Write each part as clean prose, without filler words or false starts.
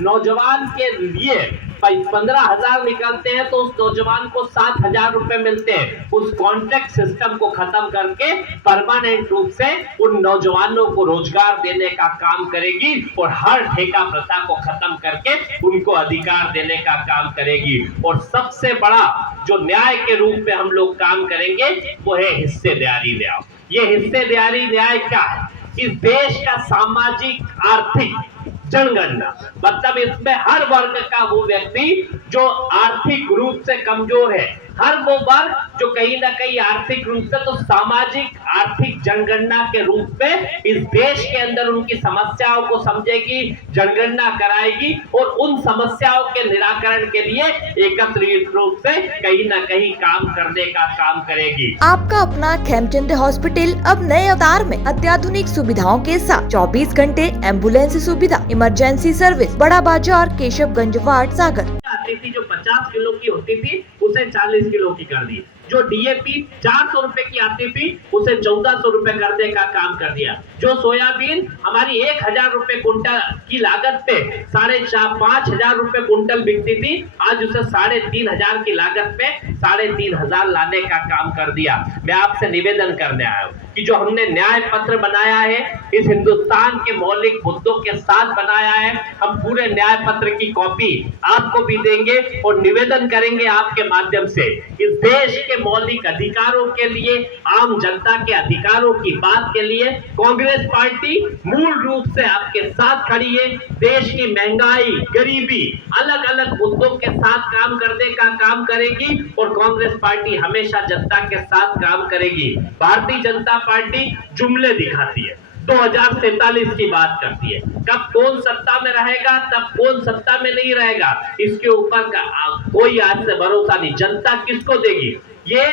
नौजवान के लिए 15,000 निकलते हैं तो उस नौजवान को 7,000 रुपए मिलते हैं। उस कॉन्ट्रैक्ट सिस्टम को खत्म करके परमानेंट रूप से उन नौजवानों को रोजगार देने का काम करेगी और हर ठेका प्रथा को खत्म करके उनको अधिकार देने का काम करेगी। और सबसे बड़ा जो न्याय के रूप में हम लोग काम करेंगे वो है हिस्सेदारी न्याय। ये हिस्सेदारी न्याय क्या है? इस देश का सामाजिक आर्थिक जनगणना, मतलब इसमें हर वर्ग का वो व्यक्ति जो आर्थिक रूप से कमजोर है, हर वो वर्ग जो कहीं ना कहीं आर्थिक रूप से, तो सामाजिक आर्थिक जनगणना के रूप में इस देश के अंदर उनकी समस्याओं को समझेगी, जनगणना कराएगी और उन समस्याओं के निराकरण के लिए एकत्रित रूप से कहीं ना कहीं काम करने का काम करेगी। आपका अपना खेमचंद हॉस्पिटल अब नए अवतार में अत्याधुनिक सुविधाओं के साथ 24 घंटे एम्बुलेंस सुविधा, इमरजेंसी सर्विस, बड़ा बाजार, केशवगंज वार्ड, सागर। आती थी जो 50 किलो की होती थी उसे 40 किलो की कर दी। जो डीएपी 400 रुपए की आती थी उसे 1400 रुपए करने का काम कर दिया। जो सोयाबीन हमारी 1,000 रुपए कुंटल की लागत पे 5,500 रुपए कुंटल बिकती थी, आज उसे 3,500 की लागत पे 3,500 लाने का काम कर दिया। मैं आपसे निवेदन करने आया हूँ कि जो हमने न्याय पत्र बनाया है, इस हिंदुस्तान के मौलिक मुद्दों के साथ बनाया है, हम पूरे न्याय पत्र की कॉपी आपको भी देंगे और निवेदन करेंगे आपके माध्यम से इस देश के मौलिक अधिकारों के लिए, आम जनता के अधिकारों की बात के लिए कांग्रेस पार्टी मूल रूप से आपके साथ खड़ी है। देश की महंगाई, गरीबी, अलग अलग मुद्दों के साथ काम करने का काम करेगी और कांग्रेस पार्टी हमेशा जनता के साथ काम करेगी। भारतीय जनता पार्टी जुमले दिखाती है, 2047 की बात करती है, कब कौन सत्ता में रहेगा, तब कौन सत्ता में नहीं रहेगा, इसके ऊपर का कोई आज से भरोसा नहीं। जनता किसको देगी? ये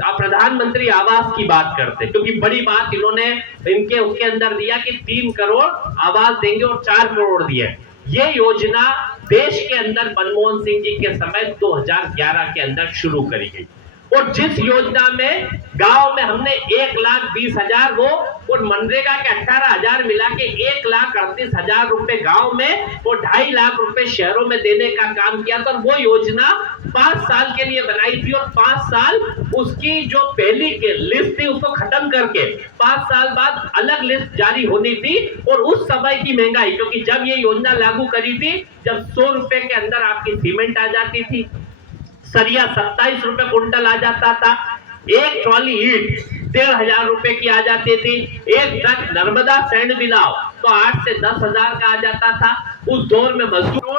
प्रधानमंत्री आवास की बात करते, क्योंकि बड़ी बात इन्होंने इनके उसके अंदर दिया कि 3 करोड़ आवास देंगे और 4 करोड़ दिए। ये योजना देश के अंदर मनमोहन सिंह जी के समय 2011 के अंदर शुरू करी गई और जिस योजना में गांव में हमने 1,20,000 वो और मनरेगा के 18,000 मिला के 1,38,000 रुपए गांव में और 2.5 लाख रुपए शहरों में देने का काम किया था। वो योजना 5 साल के लिए बनाई थी और 5 साल उसकी जो पहली के लिस्ट थी उसको खत्म करके 5 साल बाद अलग लिस्ट जारी होनी थी। और उस समय की महंगाई, क्योंकि जब ये योजना लागू करी थी, जब 100 रुपए के अंदर आपकी सीमेंट आ जाती थी, सरिया 27 रुपए कुंटल आ जाता था, एक ट्रॉली ईंट 1,500 रुपए की आ जाती थी, एक ट्रक नर्मदा सैंड भी लाओ तो 8 से 10,000 का आ जाता था। उस दौर में मजदूरों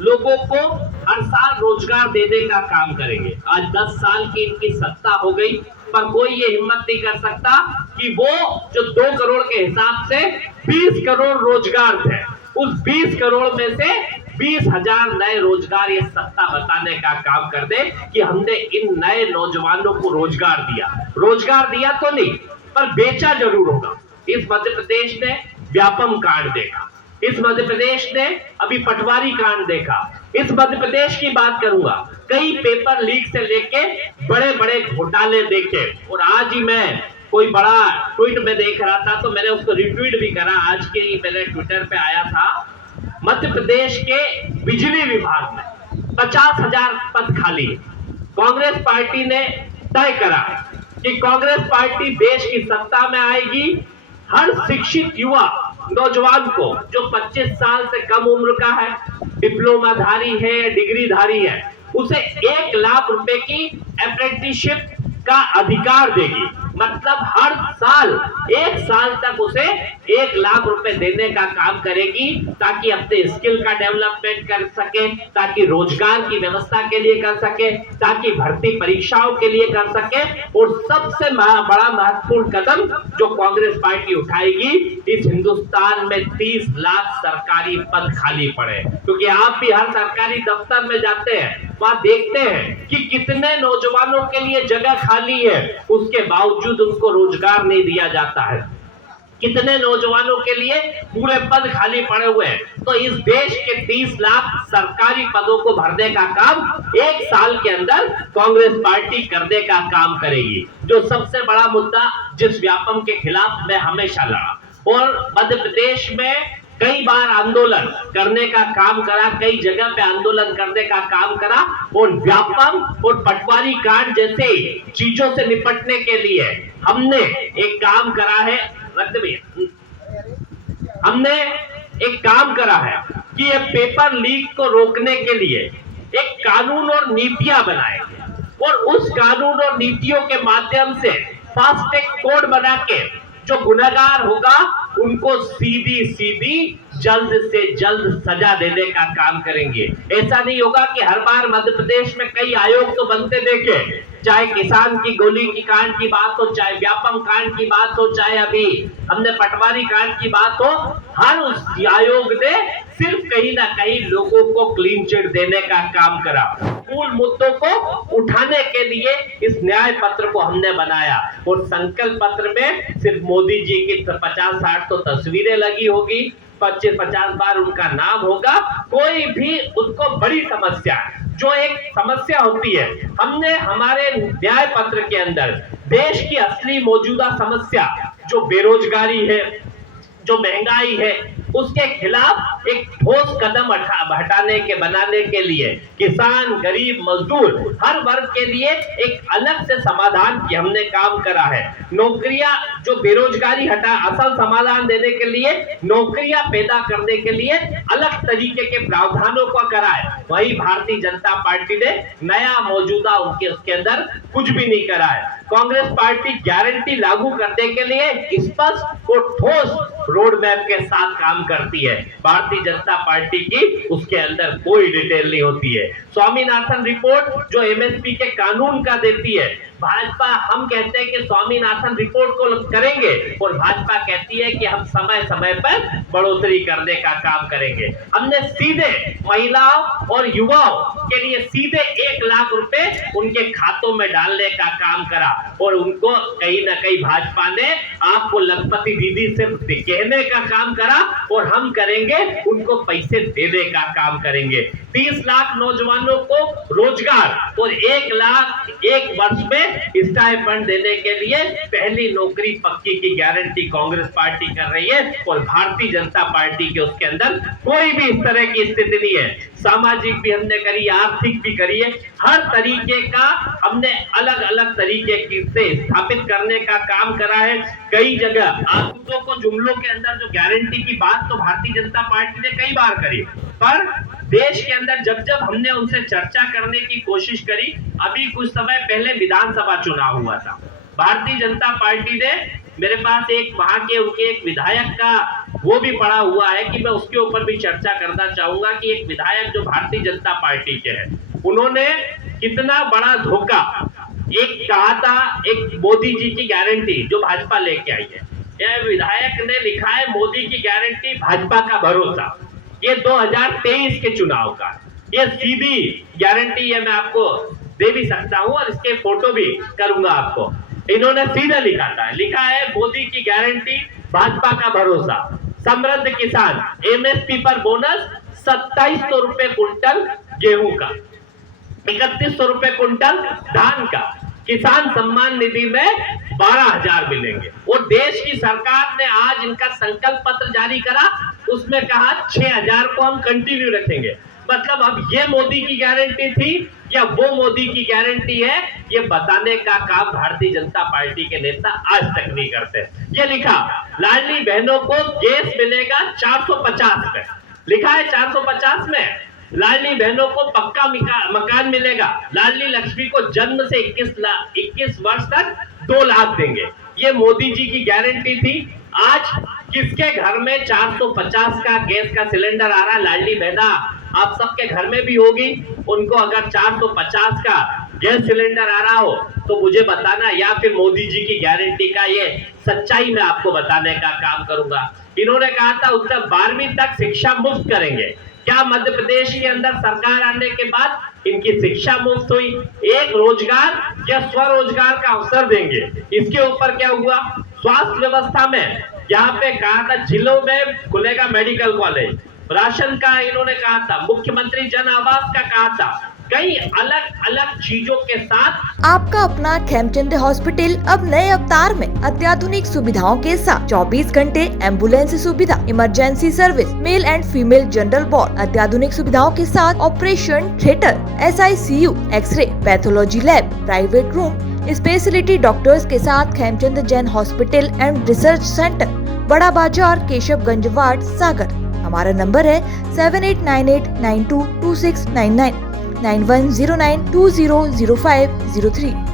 लोगों को हर साल रोजगार देने का काम करेंगे। आज 10 साल की इनकी सत्ता हो गई, पर कोई ये हिम्मत नहीं कर सकता कि वो जो 2 करोड़ के हिसाब से 20 करोड़ रोजगार थे, उस 20 करोड़ में से 20,000 नए रोजगार ये सत्ता बताने का काम कर दे कि हमने इन नए नौजवानों को रोजगार दिया। रोजगार दिया तो नहीं, पर बेचा जरूर होगा। इस मध्य प्रदेश ने व्यापम कांड देखा, इस मध्य प्रदेश ने अभी पटवारी कांड देखा, इस मध्य प्रदेश की बात करूंगा, कई पेपर लीक से लेके बड़े बड़े घोटाले देखे। और आज ही मैं कोई बड़ा ट्वीट में देख रहा था तो मैंने उसको रिट्वीट भी करा, आज के ही मेरे ट्विटर पे आया था। मध्य प्रदेश के बिजली विभाग में 50,000 पद खाली। कांग्रेस पार्टी ने तय करा कि कांग्रेस पार्टी देश की सत्ता में आएगी, हर शिक्षित युवा नौजवान को जो 25 साल से कम उम्र का है, डिप्लोमाधारी है, डिग्रीधारी है, उसे 1 लाख रुपए की अप्रेंटिसशिप का अधिकार देगी। मतलब हर साल 1 साल तक उसे 1 लाख रुपए देने का काम करेगी, ताकि अपने स्किल का डेवलपमेंट कर सके, ताकि रोजगार की व्यवस्था के लिए कर सके, ताकि भर्ती परीक्षाओं के लिए कर सके। और सबसे बड़ा महत्वपूर्ण कदम जो कांग्रेस पार्टी उठाएगी, इस हिंदुस्तान में 30 लाख सरकारी पद खाली पड़े। क्योंकि आप भी हर सरकारी दफ्तर में जाते हैं, वहां देखते हैं कि कितने नौजवानों के लिए जगह खाली है, उसके बावजूद उनको रोजगार नहीं दिया जाता है। कितने नौजवानों के लिए पूरे पद खाली पड़े हुए हैं। तो इस देश के 30 लाख सरकारी पदों को भरने का काम 1 साल के अंदर कांग्रेस पार्टी करने का काम करेगी। जो सबसे बड़ा मुद्दा जिस व्यापम के खिलाफ मैं हमेशा लड़ा, और मध्य प्रदेश में कई बार आंदोलन करने का काम करा, कई जगह पे आंदोलन करने का काम करा और व्यापम और पटवारी कांड जैसे चीजों से निपटने के लिए हमने एक काम करा है। हमने एक काम करा है कि ये पेपर लीक को रोकने के लिए एक कानून और नीतियां बनाए और उस कानून और नीतियों के माध्यम से फास्ट ट्रैक कोड बना के जो गुनहगार होगा उनको सीधी जल्द से जल्द सजा देने का काम करेंगे। ऐसा नहीं होगा कि हर बार मध्य प्रदेश में कई आयोग तो बनते देखे, चाहे किसान की गोली की कांड की बात हो, चाहे व्यापम कांड की बात हो, चाहे अभी हमने पटवारी कांड की बात हो, हर उस आयोग ने सिर्फ कहीं ना कहीं लोगों को क्लीन चिट देने का काम करा। मूल मुद्दों को उठाने के लिए इस न्याय पत्र को हमने बनाया और संकल्प पत्र में सिर्फ मोदी जी की 50-60 तो तस्वीरें लगी होगी, 25-50 बार उनका नाम होगा। कोई भी उनको बड़ी समस्या जो एक समस्या होती है, हमने हमारे न्याय पत्र के अंदर देश की असली मौजूदा समस्या जो बेरोजगारी है, जो महंगाई है, उसके खिलाफ एक ठोस कदम हटाने के बनाने के लिए किसान, गरीब, मजदूर हर वर्ग के लिए एक अलग से समाधान की हमने काम करा है। नौकरियां जो बेरोजगारी हटा असल समाधान देने के लिए नौकरियां पैदा करने के लिए अलग तरीके के प्रावधानों को करा है। वही भारतीय जनता पार्टी ने नया मौजूदा उसके अंदर कुछ भी नहीं करा है। कांग्रेस पार्टी गारंटी लागू करने के लिए स्पष्ट और ठोस रोड मैप के साथ काम करती है। भारतीय जनता पार्टी की उसके अंदर कोई डिटेल नहीं होती है। स्वामीनाथन रिपोर्ट जो एमएसपी के कानून का देती है, भाजपा हम कहते हैं कि स्वामीनाथन रिपोर्ट को करेंगे और भाजपा कहती है कि हम समय समय पर बढ़ोतरी करने का काम करेंगे। हमने सीधे महिलाओं और युवाओं के लिए सीधे 1 लाख रुपए उनके खातों में डालने का काम करा और उनको कहीं ना कहीं भाजपा ने आपको लखपति दीदी से कहने का काम करा और हम करेंगे उनको पैसे देने का काम करेंगे। 30 लाख नौजवानों को रोजगार और 1 लाख 1 वर्ष में स्टाइपेंड देने के लिए पहली नौकरी पक्की की गारंटी कांग्रेस पार्टी कर रही है और भारतीय जनता पार्टी के उसके अंदर कोई भी इस तरह की स्थिति नहीं है। सामाजिक भी हमने करी, आर्थिक भी करी है, हर तरीके का हमने अलग अलग तरीके से स्थापित करने का काम करा है। कई जगह आंकड़ों को जुमलों के अंदर जो गारंटी की बात तो भारतीय जनता पार्टी ने कई बार करी, पर देश के अंदर जब हमने उनसे चर्चा करने की कोशिश करी, अभी कुछ समय पहले विधानसभा चुनाव हुआ था, भारतीय जनता पार्टी ने मेरे पास एक वहां के उनके एक विधायक का वो भी पड़ा हुआ है कि मैं उसके ऊपर भी चर्चा करना चाहूंगा कि एक विधायक जो भारतीय जनता पार्टी के हैं, उन्होंने कितना बड़ा धोखा एक कहा था, एक मोदी जी की गारंटी जो भाजपा लेके आई है। यह विधायक ने लिखा है मोदी की गारंटी भाजपा का भरोसा, ये 2023 के चुनाव का, ये सीधी गारंटी है, मैं आपको दे भी सकता हूं और इसके फोटो भी करूंगा आपको। इन्होंने सीधा लिखा है मोदी की गारंटी भाजपा का भरोसा, समृद्ध किसान, एमएसपी पर बोनस 2700 रुपए कुंटल गेहूं का, 3100 रुपए कुंटल धान का, किसान सम्मान निधि में 12,000 मिलेंगे। और देश की सरकार ने आज इनका संकल्प पत्र जारी करा, उसमें कहा 6,000 को हम कंटिन्यू रखेंगे। मतलब अब ये मोदी की गारंटी थी या वो मोदी की गारंटी है, ये बताने का काम भारतीय जनता पार्टी के नेता आज तक नहीं करते। ये लिखा लाडली बहनों को गैस मिलेगा 450 में, लिखा है 450 में लाडली बहनों को पक्का मकान मिलेगा, लाडली लक्ष्मी को जन्म से 21 वर्ष तक 2 लाख देंगे। ये मोदी जी की गारंटी थी। आज किसके घर में 450 का गैस का सिलेंडर आ रहा है? लाडली बहना आप सबके घर में भी होगी, उनको अगर 450 का गैस सिलेंडर आ रहा हो तो मुझे बताना, या फिर मोदी जी की गारंटी का ये सच्चाई मैं आपको बताने का काम करूंगा। इन्होंने कहा था उत्तर 12वीं तक शिक्षा मुफ्त करेंगे। क्या मध्य प्रदेश के अंदर सरकार आने के बाद इनकी शिक्षा मुफ्त हुई? एक रोजगार या स्वरोजगार का अवसर देंगे, इसके ऊपर क्या हुआ? स्वास्थ्य व्यवस्था में यहाँ पे कहा था जिलों में खुलेगा मेडिकल कॉलेज, राशन का इन्होंने कहा था, मुख्यमंत्री जन आवास का कहा था, कई अलग अलग चीजों के साथ आपका अपना खेमचंद हॉस्पिटल अब नए अवतार में अत्याधुनिक सुविधाओं के साथ 24 घंटे एम्बुलेंस सुविधा, emergency service, male and female general ward, अत्याधुनिक सुविधाओं के साथ operation theatre, SICU, x ray, pathology lab, private room, speciality doctors के साथ Khemchand Jain hospital and research centre, Bada Bazar, Keshavganj ward, सागर। हमारा नंबर है 7898922699, 9109200503।